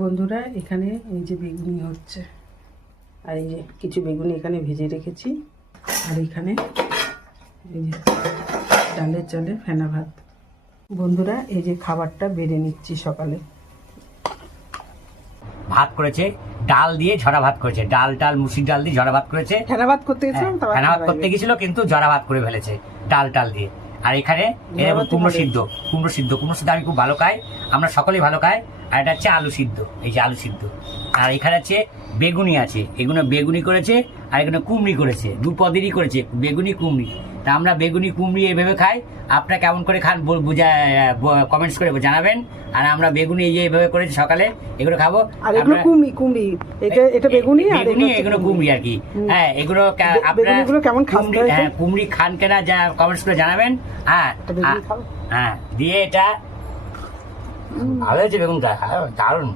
বন্ধুরা এখানে এই যে বেগুনি হচ্ছে, আর এই যে কিছু বেগুনি এখানে ভেজে রেখেছি, আর এখানে এই যে ডালের চালে ফেনা ভাত। বন্ধুরা এই যে খাবারটা বেড়ে নিচ্ছি। সকালে ভাত করেছে, ডাল দিয়ে ঝরা ভাত করেছে, ডাল মুসির ডাল দিয়ে ঝরা ভাত করেছে। ফেনা ভাত করতে গেছিলাম, ফেনা ভাত করতে গেছিল কিন্তু ঝরা ভাত করে ফেলেছে ডাল দিয়ে। আর এখানে এরকম কুমড়ো সিদ্ধ আমি খুব ভালো খাই, আমরা সকলেই ভালো খাই। আর এটা হচ্ছে আলু সিদ্ধ, এই যে আলু সিদ্ধ। আর এখানে হচ্ছে বেগুনি আছে, এগুলো বেগুনি করেছে আর এগুলো কুমড়ি করেছে, দু পদেরই করেছে, বেগুনি কুমড়ি। তা আমরা বেগুনি কুমড়ি এইভাবে খাই, আপনারা কেমন করে খান কমেন্টস করে জানাবেন। আর আমরা বেগুনি এই যে এইভাবে করেছি সকালে, এগুলো খাবো। আর এগুলো কুমড়ি, এটা বেগুনি, আর এগুলো কুমড়ি আর কি। হ্যাঁ, এগুলো আপনারা কেমন খান? হ্যাঁ, কুমড়ি খান কেনা যা কমেন্টস করে জানাবেন। হ্যাঁ হ্যাঁ, দিয়ে এটা ভালো হয়েছে বেগুনটা, দারুণ।